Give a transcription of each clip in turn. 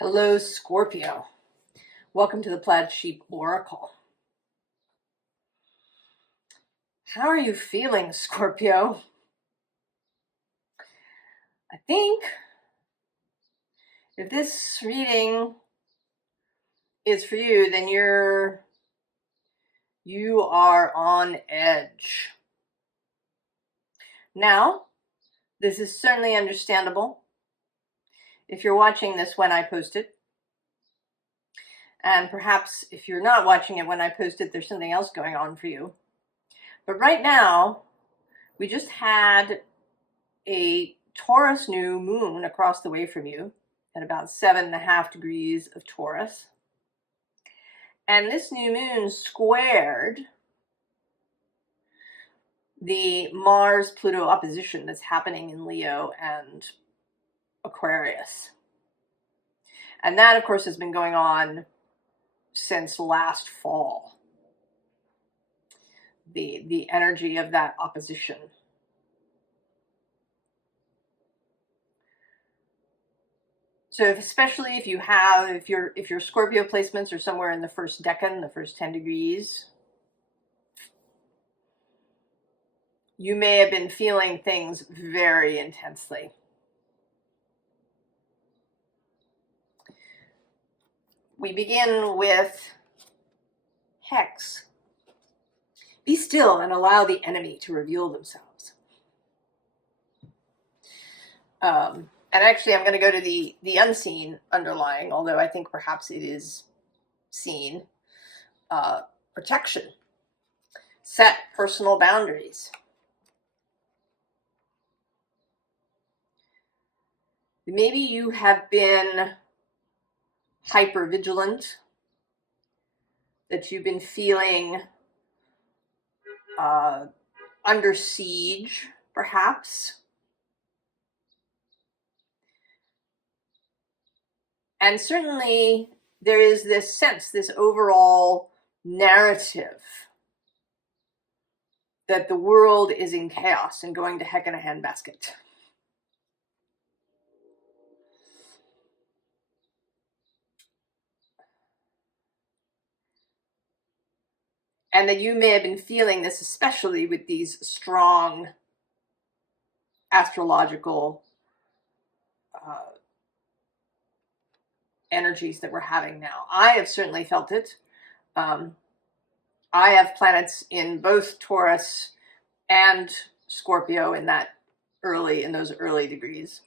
Hello, Scorpio. Welcome to the Plaid Sheep Oracle. How are you feeling, Scorpio? I think if this reading is for you, then you are on edge. Now, this is certainly understandable if you're watching this when I post it. And perhaps if you're not watching it when I post it, there's something else going on for you. But right now, we just had a Taurus new moon across the way from you at about 7.5 degrees of Taurus. And this new moon squared the Mars-Pluto opposition that's happening in Leo and Aquarius. And that, of course, has been going on since last fall. The energy of that opposition. So especially if your Scorpio placements are somewhere in the first decan, the first 10 degrees, you may have been feeling things very intensely. We begin with Hex. Be still and allow the enemy to reveal themselves. And actually, I'm going to go to the unseen underlying, although I think perhaps it is seen. Protection. Set personal boundaries. Maybe you have been hypervigilant, that you've been feeling under siege, perhaps. And certainly there is this sense, this overall narrative that the world is in chaos and going to heck in a handbasket. And that you may have been feeling this, especially with these strong astrological energies that we're having now. I have certainly felt it. I have planets in both Taurus and Scorpio in those early degrees.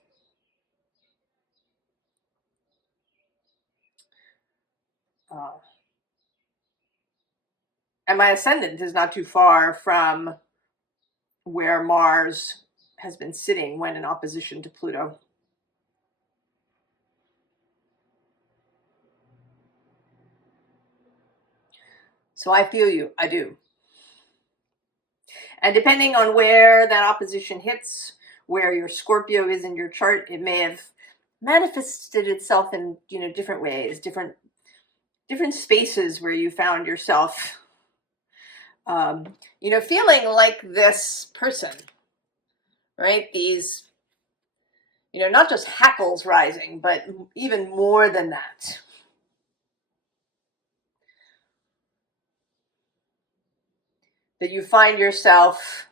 And my ascendant is not too far from where Mars has been sitting when in opposition to Pluto. So I feel you, I do. And depending on where that opposition hits, where your Scorpio is in your chart, it may have manifested itself in, different ways, different spaces where you found yourself, feeling like this person, right? These, not just hackles rising, but even more than that. That you find yourself,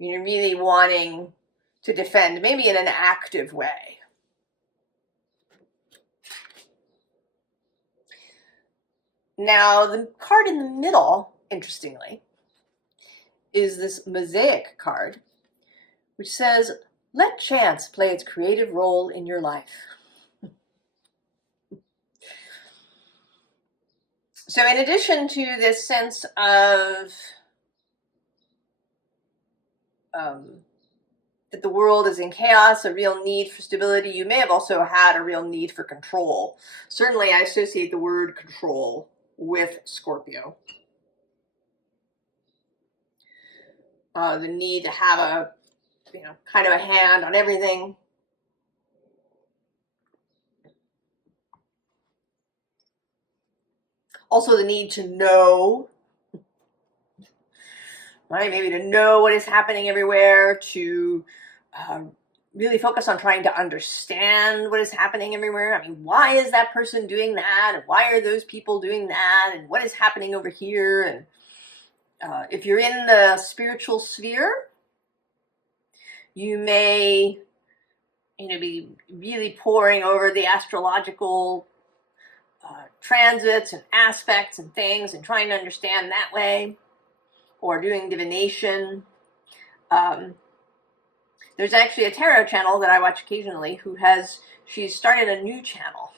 really wanting to defend, maybe in an active way. Now, the card in the middle, interestingly, is this Mosaic card, which says, let chance play its creative role in your life. So in addition to this sense of that the world is in chaos, a real need for stability, you may have also had a real need for control. Certainly, I associate the word control with Scorpio. The need to have a, kind of a hand on everything. Also the need to know, right? Maybe to know what is happening everywhere, to really focus on trying to understand what is happening everywhere. I mean, why is that person doing that? And why are those people doing that? And what is happening over here? And if you're in the spiritual sphere, you may, be really poring over the astrological transits and aspects and things and trying to understand that way, or doing divination. There's actually a tarot channel that I watch occasionally she's started a new channel.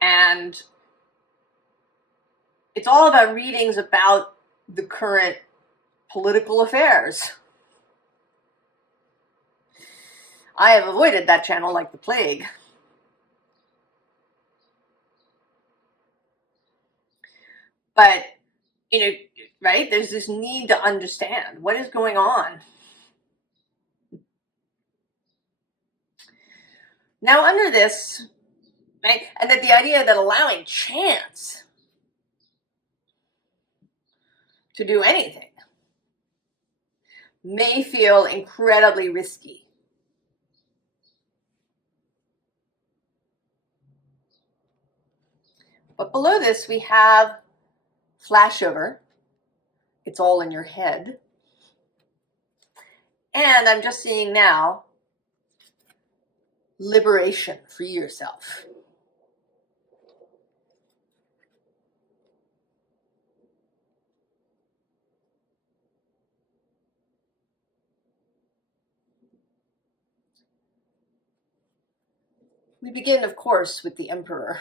And it's all about readings about the current political affairs. I have avoided that channel like the plague. But, right? There's this need to understand what is going on. Now, under this, right, and that the idea that allowing chance to do anything may feel incredibly risky. But below this, we have flashover. It's all in your head. And I'm just seeing now, liberation, free yourself. We begin, of course, with the Emperor.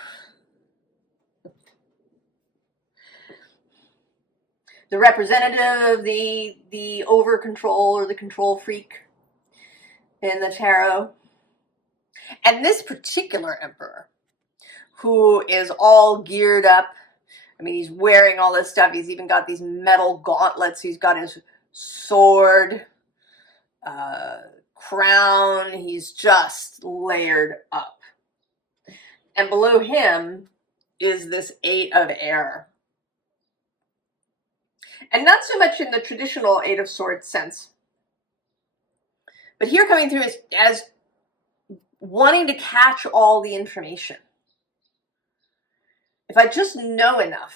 The representative, the over control or the control freak in the tarot. And this particular Emperor, who is all geared up, I mean, he's wearing all this stuff. He's even got these metal gauntlets. He's got his sword, crown. He's just layered up. And below him is this Eight of Air. And not so much in the traditional Eight of Swords sense, but here coming through as wanting to catch all the information. If I just know enough,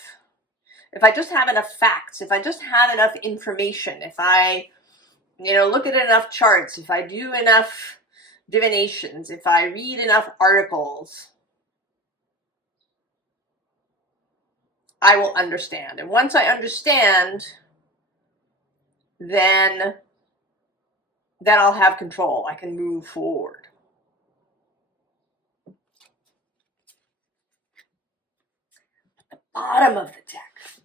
if I just have enough facts, if I just have enough information, if I, look at enough charts, if I do enough divinations, if I read enough articles, I will understand. And once I understand, then I'll have control. I can move forward. At the bottom of the deck,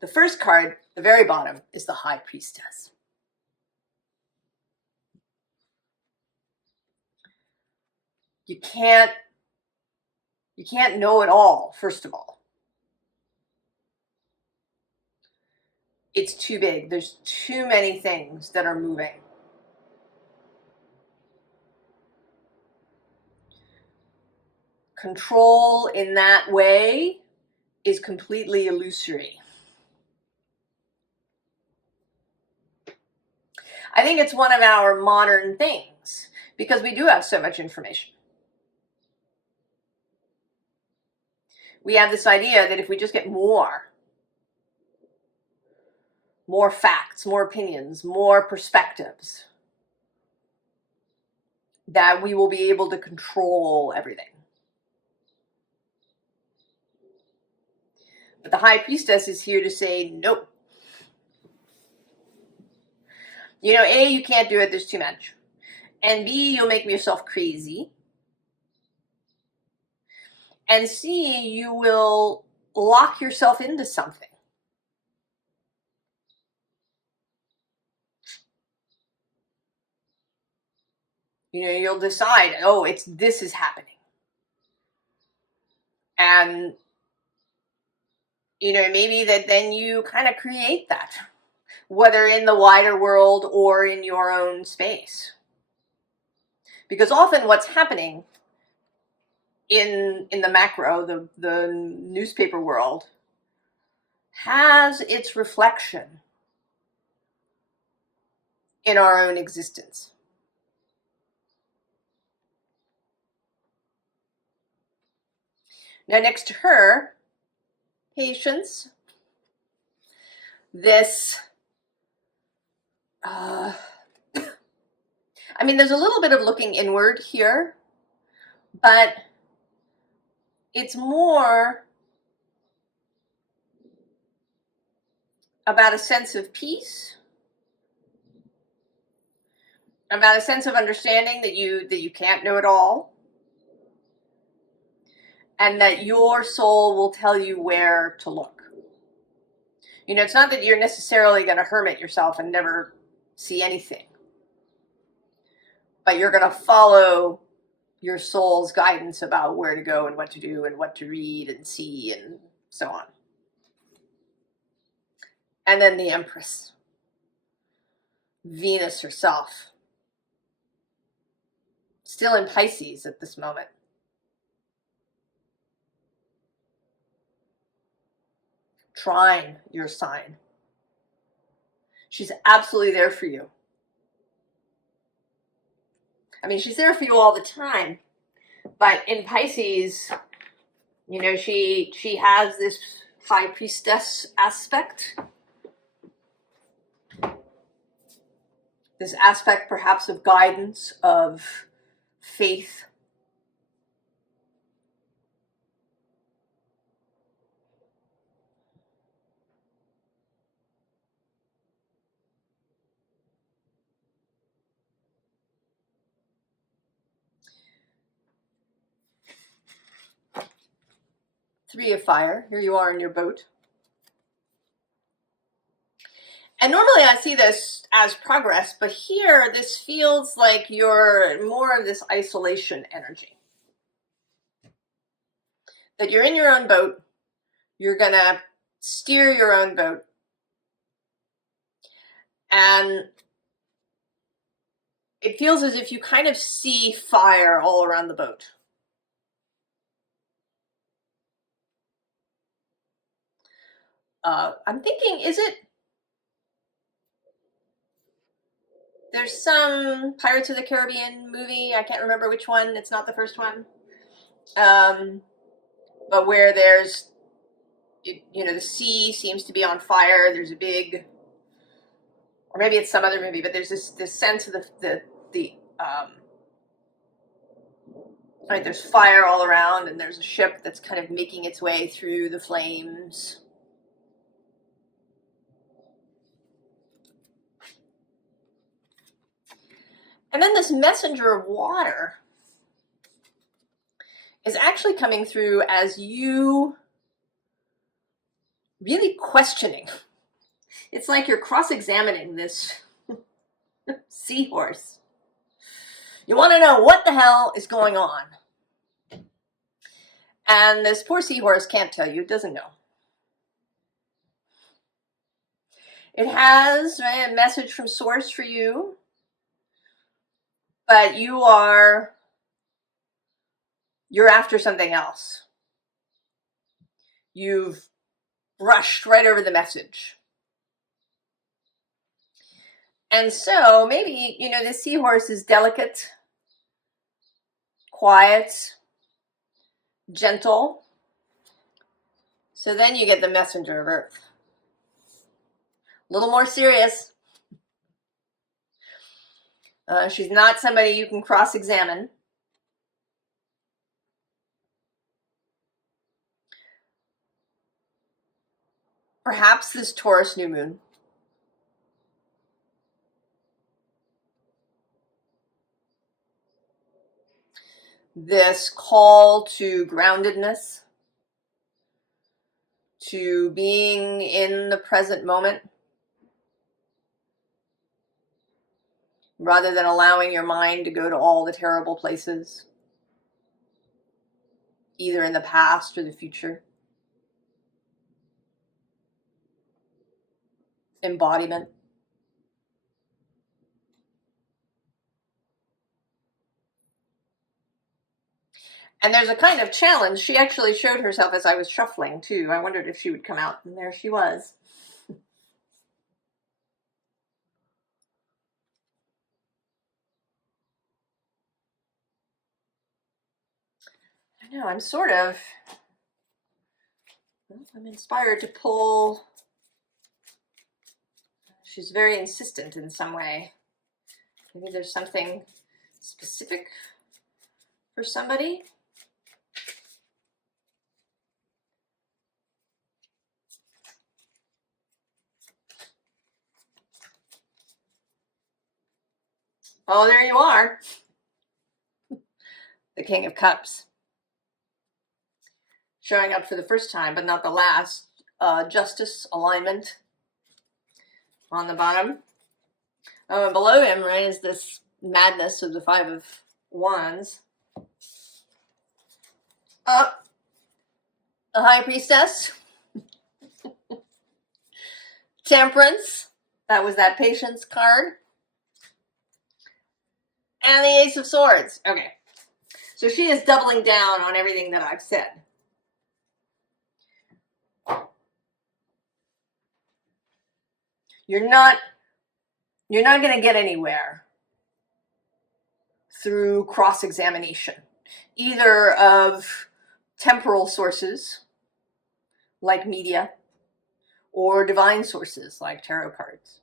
the first card, the very bottom, is the High Priestess. You can't know it all, first of all. It's too big. There's too many things that are moving. Control in that way is completely illusory. I think it's one of our modern things because we do have so much information. We have this idea that if we just get more facts, more opinions, more perspectives, that we will be able to control everything. But the High Priestess is here to say, nope. A, you can't do it, there's too much. And B, you'll make yourself crazy. And C, you will lock yourself into something. You'll decide, oh, this is happening. And, maybe that then you kind of create that, whether in the wider world or in your own space. Because often what's happening in the macro, the newspaper world, has its reflection in our own existence. Now, next to her, Patience, this, I mean, there's a little bit of looking inward here, but it's more about a sense of peace, about a sense of understanding that you can't know it all, and that your soul will tell you where to look. You know, it's not that you're necessarily going to hermit yourself and never see anything, but you're going to follow your soul's guidance about where to go and what to do and what to read and see and so on. And then the Empress, Venus herself, still in Pisces at this moment. Trine your sign. She's absolutely there for you. I mean, she's there for you all the time, but in Pisces, you know, she has this high priestess aspect. This aspect perhaps of guidance, of faith. Three of Fire. Here you are in your boat. And normally I see this as progress, but here this feels like you're more of this isolation energy. That you're in your own boat, you're gonna steer your own boat, and it feels as if you kind of see fire all around the boat. I'm thinking, there's some Pirates of the Caribbean movie, I can't remember which one, it's not the first one, but where there's, you know, the sea seems to be on fire, there's a big, or maybe it's some other movie, but there's this sense of right, there's fire all around, and there's a ship that's kind of making its way through the flames. And then this messenger of water is actually coming through as you really questioning. It's like you're cross-examining this seahorse. You want to know what the hell is going on. And this poor seahorse can't tell you, it doesn't know. It has a message from Source for you, but you're after something else. You've brushed right over the message. And so maybe, you know, this seahorse is delicate, quiet, gentle. So then you get the messenger of Earth. A little more serious. She's not somebody you can cross-examine. Perhaps this Taurus new moon. This call to groundedness, to being in the present moment, rather than allowing your mind to go to all the terrible places, either in the past or the future. Embodiment. And there's a kind of challenge. She actually showed herself as I was shuffling, too. I wondered if she would come out, and there she was. I know, I'm inspired to pull. She's very insistent in some way. Maybe there's something specific for somebody. Oh, there you are. The King of Cups. Showing up for the first time, but not the last. Justice, alignment on the bottom. Oh, and below him, right, is this madness of the Five of Wands. The High Priestess. Temperance. That was that Patience card. And the Ace of Swords. Okay. So she is doubling down on everything that I've said. You're not going to get anywhere through cross-examination, either of temporal sources like media or divine sources like tarot cards.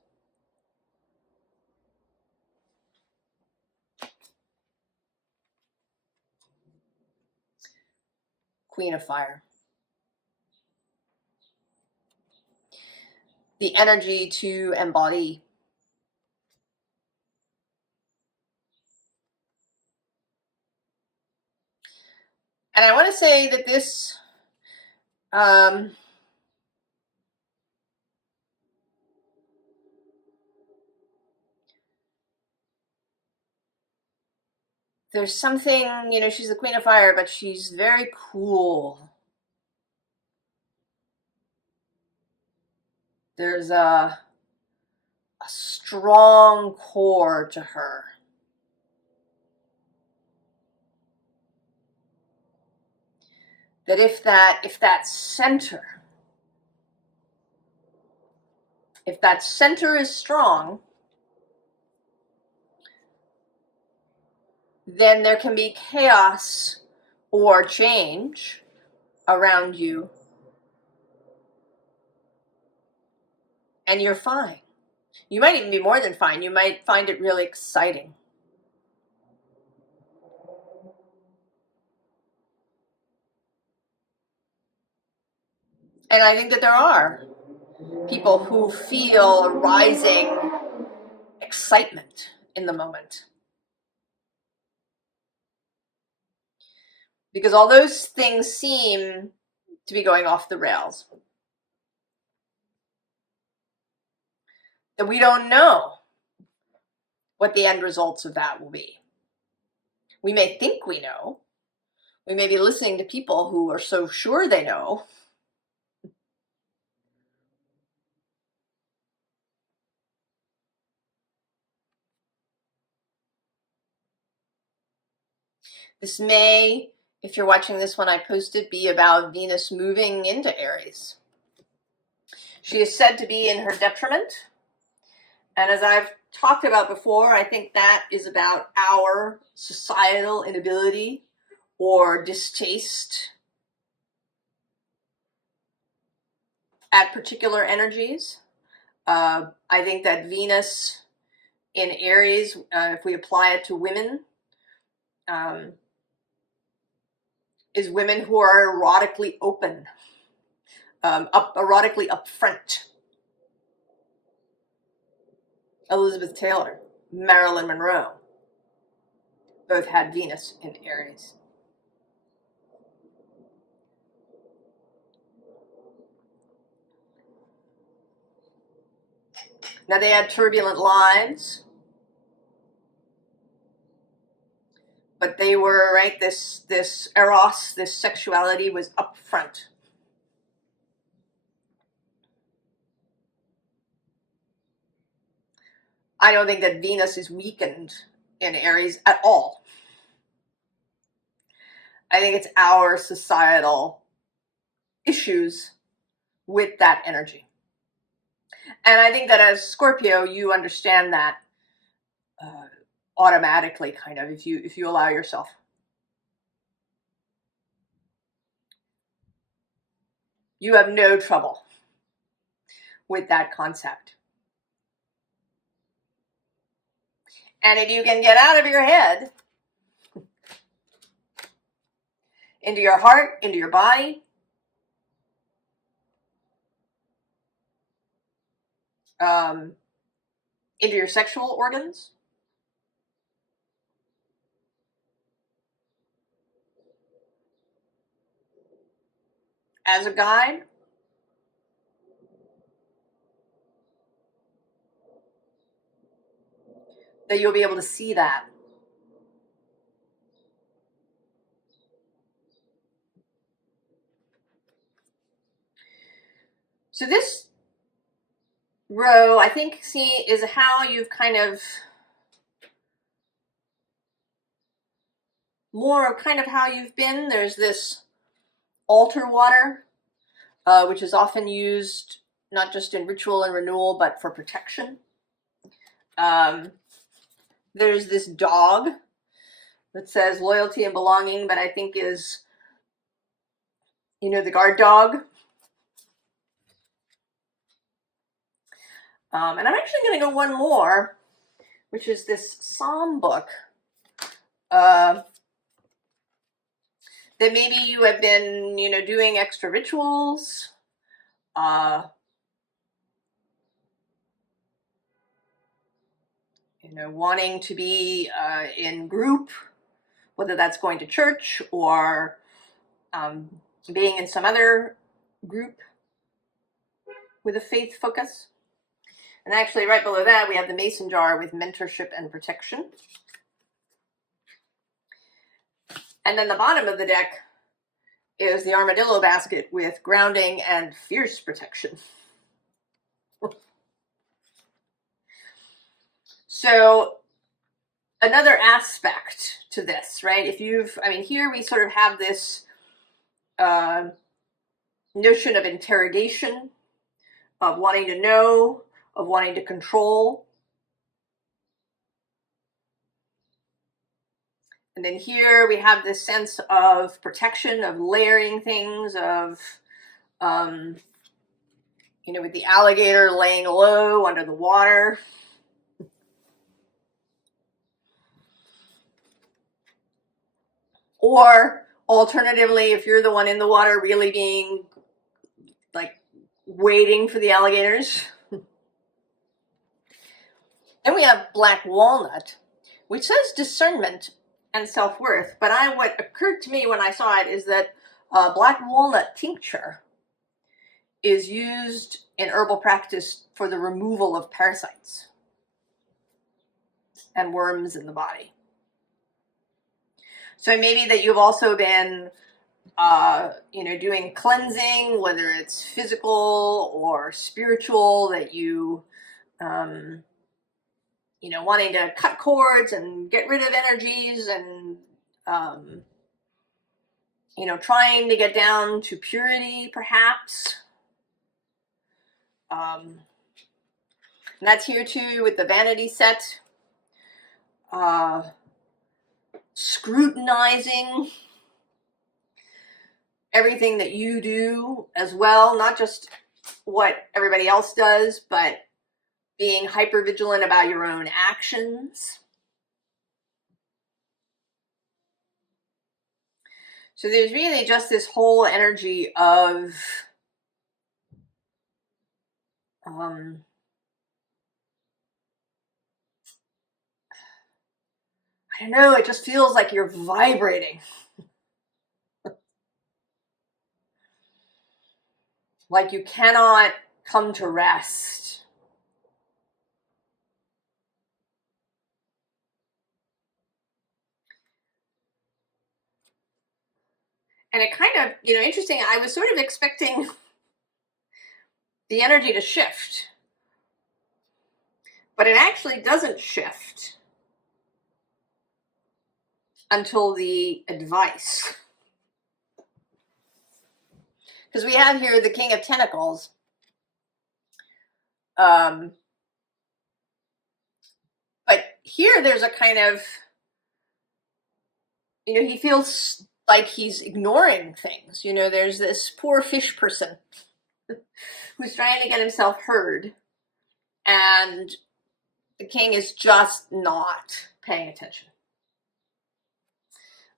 Queen of Fire. The energy to embody. And I want to say that this there's something, you know, she's the Queen of Fire, but she's very cool. There's a strong core to her. That if that center is strong, then there can be chaos or change around you, and you're fine. You might even be more than fine. You might find it really exciting. And I think that there are people who feel rising excitement in the moment. Because all those things seem to be going off the rails. That we don't know what the end results of that will be. We may think we know. We may be listening to people who are so sure they know. This may, if you're watching this when I posted, be about Venus moving into Aries. She is said to be in her detriment. And as I've talked about before, I think that is about our societal inability or distaste at particular energies. I think that Venus in Aries, if we apply it to women, is women who are erotically open, erotically upfront. Elizabeth Taylor, Marilyn Monroe, both had Venus in Aries. Now they had turbulent lives, but they were, right, this eros, this sexuality was upfront. I don't think that Venus is weakened in Aries at all. I think it's our societal issues with that energy. And I think that as Scorpio, you understand that automatically, kind of, if you allow yourself. you have no trouble with that concept. And if you can get out of your head into your heart, into your body, into your sexual organs, as a guide, that you'll be able to see that. So this row, I think, see, is how you've kind of more kind of how you've been. There's this altar water, which is often used not just in ritual and renewal, but for protection. There's this dog that says loyalty and belonging, but I think is, you know, the guard dog. And I'm actually going to go one more, which is this psalm book that maybe you have been, you know, doing extra rituals, you know, wanting to be in group, whether that's going to church or being in some other group with a faith focus. And actually right below that, we have the mason jar with mentorship and protection. And then the bottom of the deck is the armadillo basket with grounding and fierce protection. So another aspect to this, right? If you've, I mean, here we sort of have this notion of interrogation, of wanting to know, of wanting to control. And then here we have this sense of protection, of layering things, of, you know, with the alligator laying low under the water. Or alternatively, if you're the one in the water, really being like waiting for the alligators. Then we have black walnut, which says discernment and self-worth. But what occurred to me when I saw it is that black walnut tincture is used in herbal practice for the removal of parasites and worms in the body. So maybe that you've also been, you know, doing cleansing, whether it's physical or spiritual, that you, you know, wanting to cut cords and get rid of energies and, you know, trying to get down to purity, perhaps. And that's here too with the vanity set. Scrutinizing everything that you do as well, not just what everybody else does, but being hyper vigilant about your own actions. So there's really just this whole energy of I don't know, it just feels like you're vibrating. Like you cannot come to rest. And it kind of, you know, interesting, I was sort of expecting the energy to shift, but it actually doesn't shift until the advice. Because we have here the King of Tentacles. But here there's a kind of, you know, he feels like he's ignoring things. You know, there's this poor fish person who's trying to get himself heard, and the king is just not paying attention.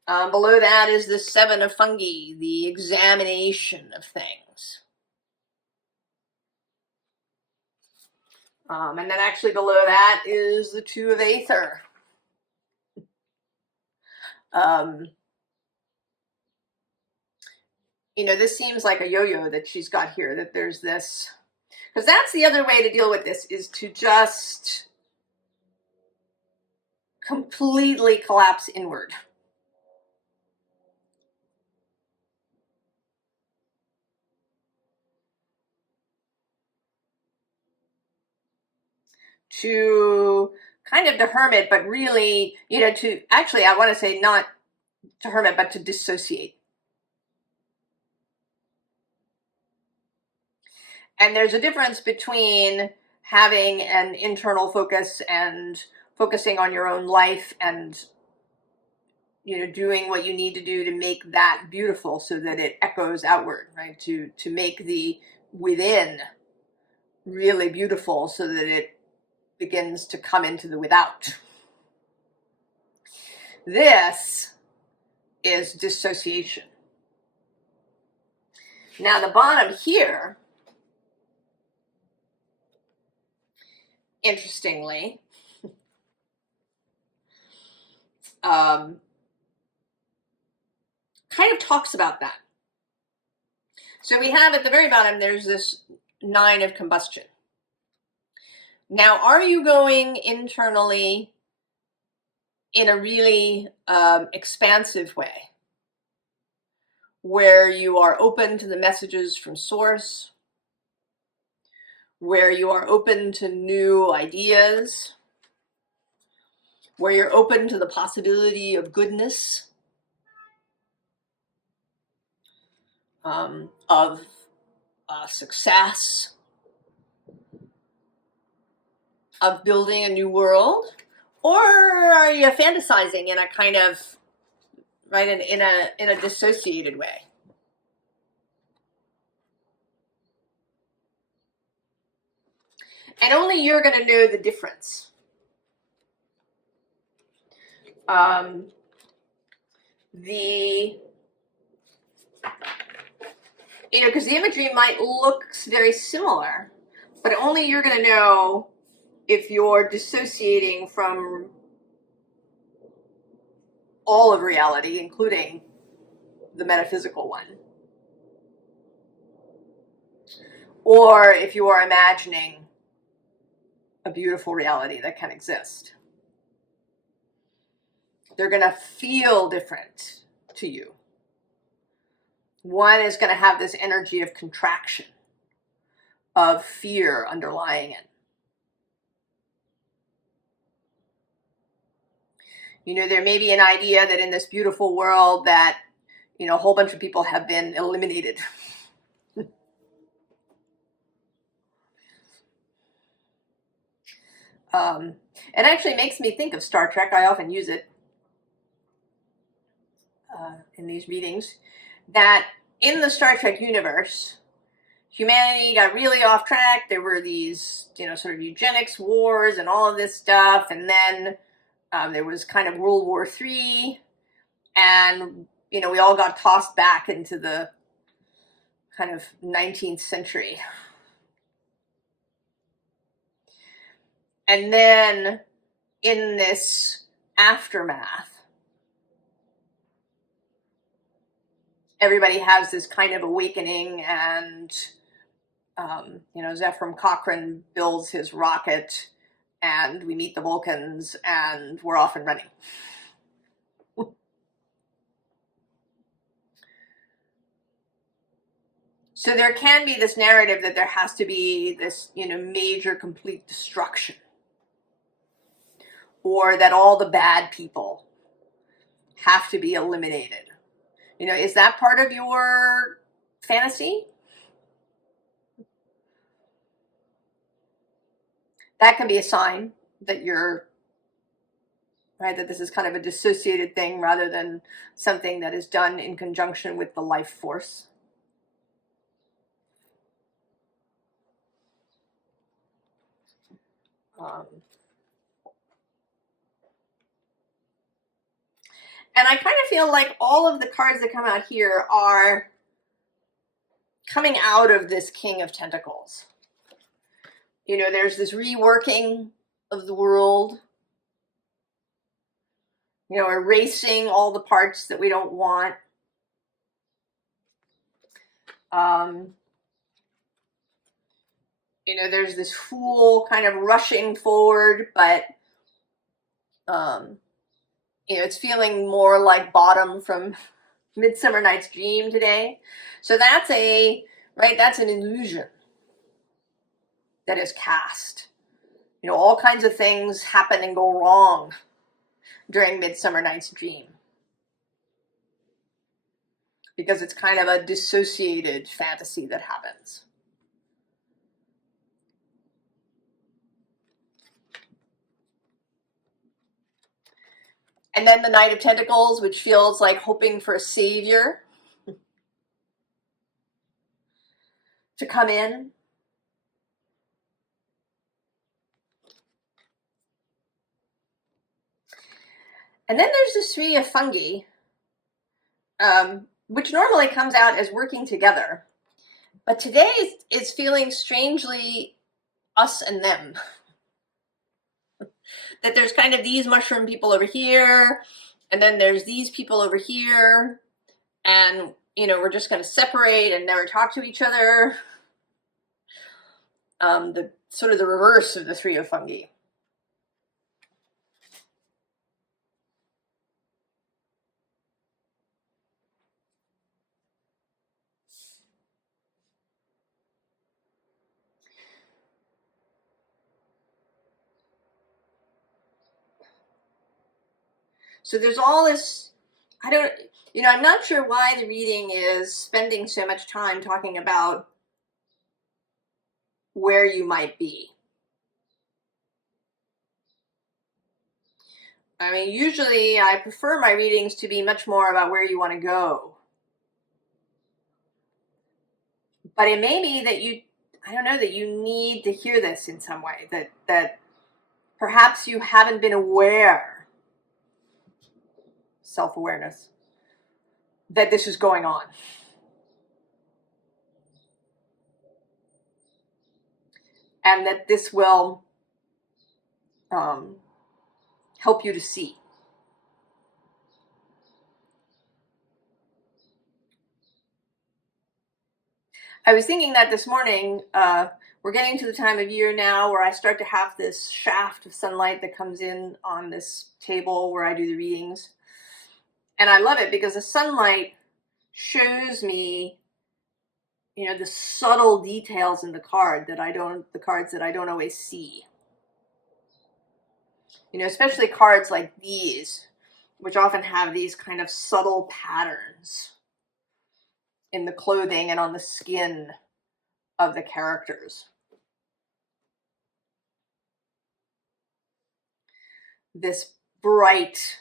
Below that is the Seven of Fungi, the examination of things. And then actually below that is the Two of Aether. You know, this seems like a yo-yo that she's got here, that there's this, because that's the other way to deal with this, is to just completely collapse inward. To kind of the hermit, but really, you know, to actually, I want to say not to hermit, but to dissociate. And there's a difference between having an internal focus and focusing on your own life and, you know, doing what you need to do to make that beautiful so that it echoes outward, right? To make the within really beautiful so that it begins to come into the without. This is dissociation. Now the bottom here, interestingly, kind of talks about that. So we have at the very bottom, there's this 9 of combustion. Now, are you going internally in a really expansive way, where you are open to the messages from source, where you are open to new ideas, where you're open to the possibility of goodness, of success, of building a new world? Or are you fantasizing in a kind of, right, in a dissociated way? And only you're going to know the difference. You know, because the imagery might look very similar, but only you're going to know if you're dissociating from all of reality, including the metaphysical one, or if you are imagining a beautiful reality that can exist. They're going to feel different to you. One is going to have this energy of contraction, of fear underlying it. You know, there may be an idea that in this beautiful world that, you know, a whole bunch of people have been eliminated. It actually makes me think of Star Trek. I often use it in these meetings, that in the Star Trek universe, humanity got really off track. There were these, you know, sort of eugenics wars and all of this stuff. And then there was kind of World War III. And, you know, we all got tossed back into the kind of 19th century. And then in this aftermath, everybody has this kind of awakening, and you know, Zefram Cochrane builds his rocket, and we meet the Vulcans, and we're off and running. So there can be this narrative that there has to be this, you know, major complete destruction, or that all the bad people have to be eliminated. You know, is that part of your fantasy? That can be a sign that you're right? That this is kind of a dissociated thing rather than something that is done in conjunction with the life force. And I kind of feel like all of the cards that come out here are coming out of this King of Pentacles. You know, there's this reworking of the world, you know, erasing all the parts that we don't want. You know, there's this Fool kind of rushing forward, but, you know, it's feeling more like Bottom from Midsummer Night's Dream today. So that's that's an illusion that is cast. You know, all kinds of things happen and go wrong during Midsummer Night's Dream, because it's kind of a dissociated fantasy that happens. And then the Knight of Pentacles, which feels like hoping for a savior to come in. And then there's the Three of Fungi, which normally comes out as working together. But today it's feeling strangely us and them. That there's kind of these mushroom people over here, and then there's these people over here, and, you know, we're just going to separate and never talk to each other. The sort of the reverse of the Three of Fungi. So there's all this, I'm not sure why the reading is spending so much time talking about where you might be. I mean, usually I prefer my readings to be much more about where you want to go. But it may be that that you need to hear this in some way, that perhaps you haven't been aware, self-awareness, that this is going on. And that this will help you to see. I was thinking that this morning, we're getting to the time of year now where I start to have this shaft of sunlight that comes in on this table where I do the readings. And I love it because the sunlight shows me, you know, the subtle details in the cards that I don't always see. You know, especially cards like these, which often have these kind of subtle patterns in the clothing and on the skin of the characters. This bright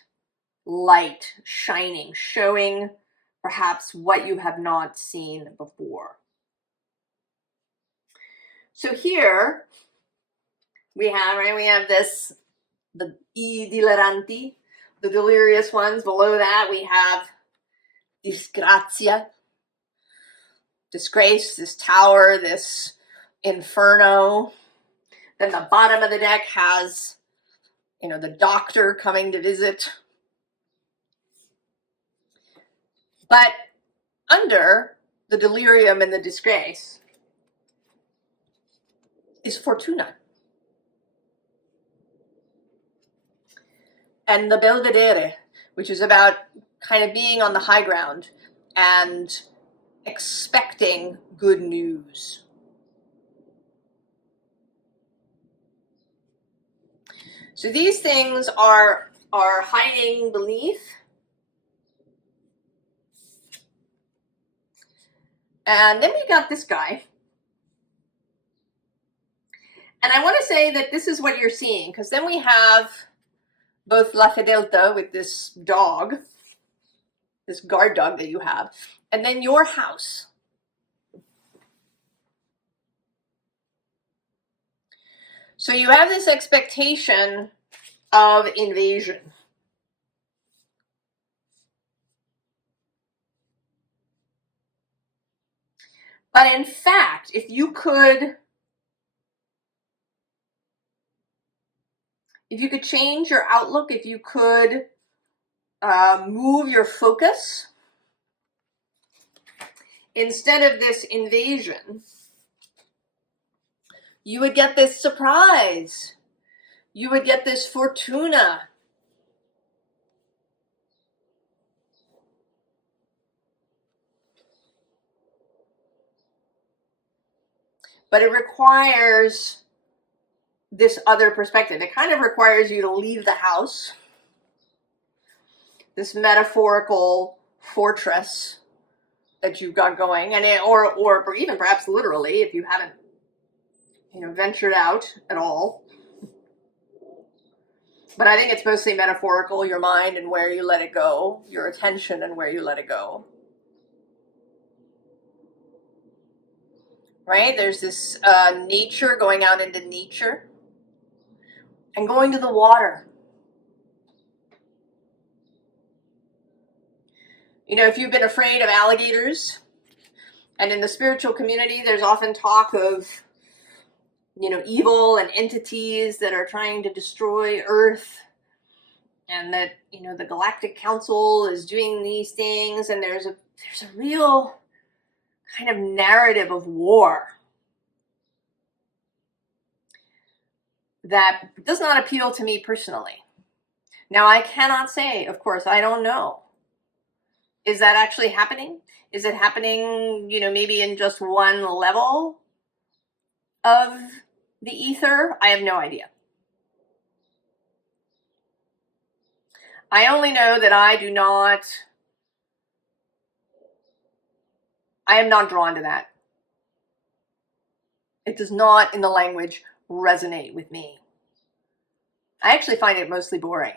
light shining, showing perhaps what you have not seen before. So here we have this, the I deliranti, the delirious ones. Below that we have disgrazia, disgrace, this tower, this inferno. Then the bottom of the deck has, you know, the doctor coming to visit. But under the delirium and the disgrace is Fortuna. And the Belvedere, which is about kind of being on the high ground and expecting good news. So these things are hiding belief. And then we got this guy. And I want to say that this is what you're seeing, because then we have both La Fidelta with this dog, this guard dog that you have, and then your house. So you have this expectation of invasion. But in fact, if you could change your outlook, if you could move your focus, instead of this invasion, you would get this surprise. You would get this fortuna. But it requires this other perspective. It kind of requires you to leave the house, this metaphorical fortress that you've got going, and or even perhaps literally, if you haven't, ventured out at all. But I think it's mostly metaphorical, your mind and where you let it go, your attention and where you let it go. Right? There's this nature, going out into nature, and going to the water. If you've been afraid of alligators, and in the spiritual community, there's often talk of, evil and entities that are trying to destroy Earth, and that, the Galactic Council is doing these things, and there's a real kind of narrative of war that does not appeal to me personally. Now, I cannot say, of course, I don't know. Is that actually happening? Is it happening, maybe in just one level of the ether? I have no idea. I only know that I am not drawn to that. It does not, in the language, resonate with me. I actually find it mostly boring.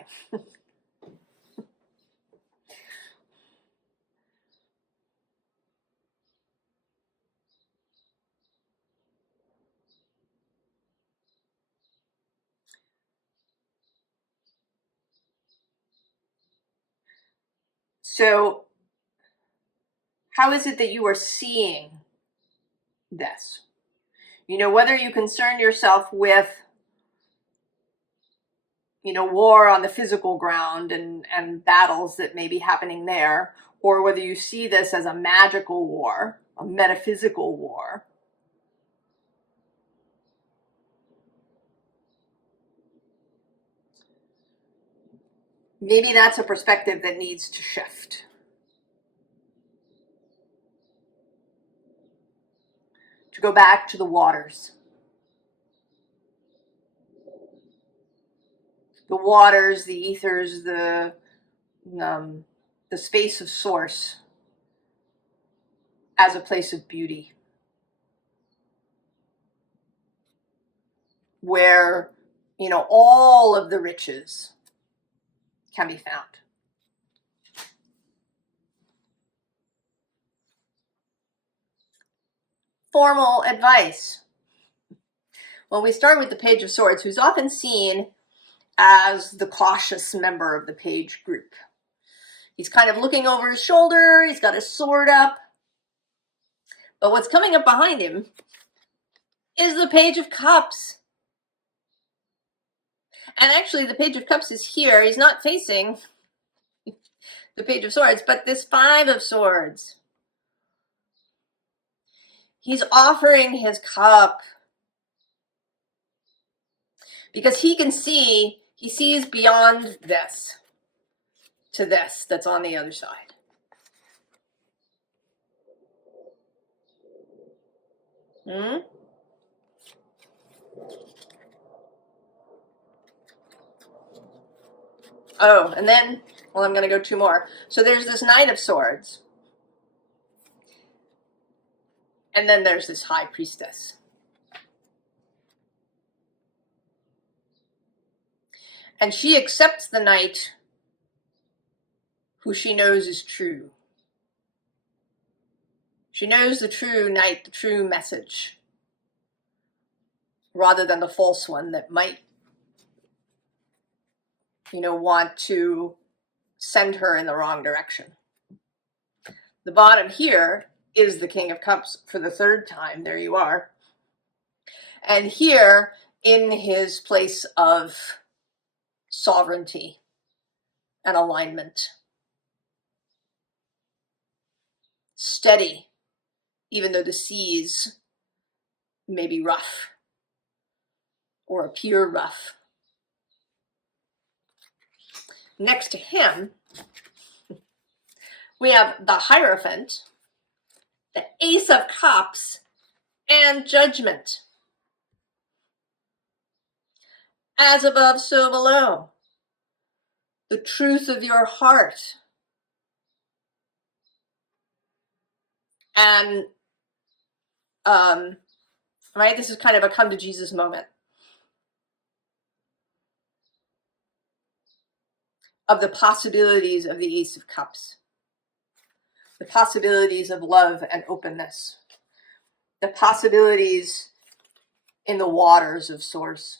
So, how is it that you are seeing this? Whether you concern yourself with, war on the physical ground and battles that may be happening there, or whether you see this as a magical war, a metaphysical war. Maybe that's a perspective that needs to shift. To go back to the waters. The waters, the ethers, the space of source as a place of beauty. Where, all of the riches can be found. Formal advice. Well, we start with the Page of Swords, who's often seen as the cautious member of the page group. He's kind of looking over his shoulder, he's got his sword up. But what's coming up behind him is the Page of Cups. And actually, the Page of Cups is here. He's not facing the Page of Swords, but this Five of Swords. He's offering his cup because he sees beyond this to this that's on the other side. Oh, and then, well, I'm going to go two more. So there's this Knight of Swords. And then there's this High Priestess. And she accepts the knight who she knows is true. She knows the true knight, the true message, rather than the false one that might, want to send her in the wrong direction. The bottom here is the King of Cups for the third time. There you are. And here, in his place of sovereignty and alignment, steady, even though the seas may be rough or appear rough. Next to him, we have the Hierophant, the Ace of Cups, and Judgment. As above, so below. The truth of your heart. And, right, this is kind of a come to Jesus moment. Of the possibilities of the Ace of Cups. The possibilities of love and openness. The possibilities in the waters of Source.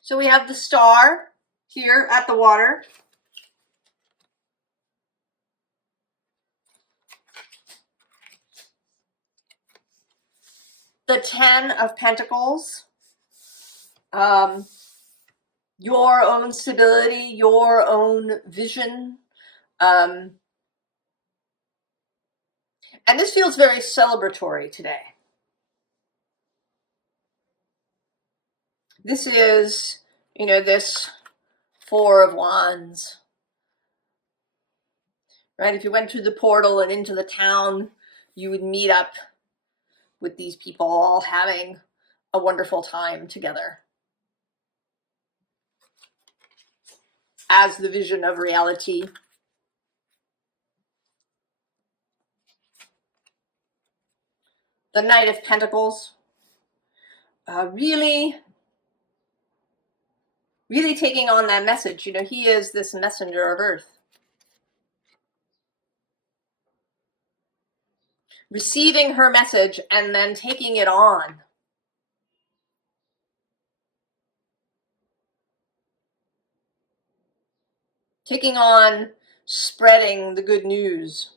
So we have the Star here at the water. The Ten of Pentacles. Your own stability, your own vision. And this feels very celebratory today. This is, this Four of Wands. Right? If you went through the portal and into the town, you would meet up with these people all having a wonderful time together. As the vision of reality. The Knight of Pentacles. Really taking on that message. He is this messenger of earth. Receiving her message and then taking it on. Taking on spreading the good news.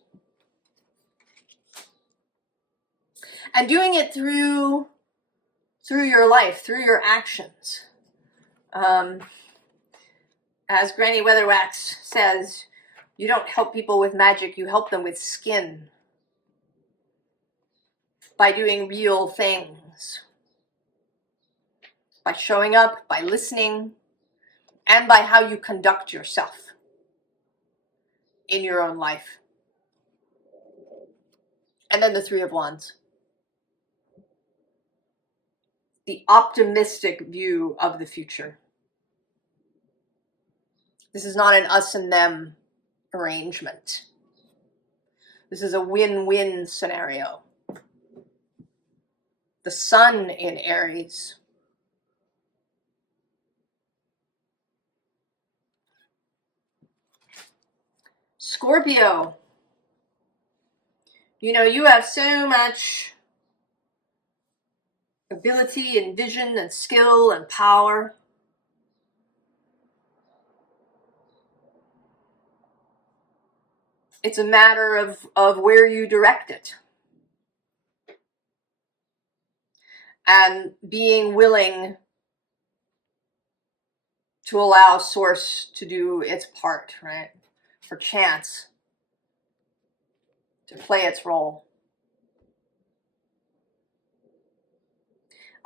And doing it through your life, through your actions. As Granny Weatherwax says, you don't help people with magic, you help them with skin. By doing real things. By showing up, by listening, and by how you conduct yourself in your own life. And then the Three of Wands. The optimistic view of the future. This is not an us and them arrangement. This is a win-win scenario. The Sun in Aries. Scorpio. You have so much ability and vision and skill and power. It's a matter of where you direct it. And being willing to allow Source to do its part, right? For chance to play its role.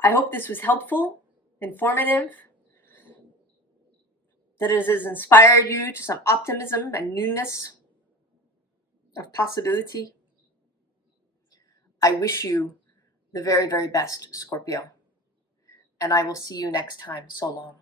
I hope this was helpful, informative, that it has inspired you to some optimism and newness of possibility. I wish you the very, very best, Scorpio. And I will see you next time. So long.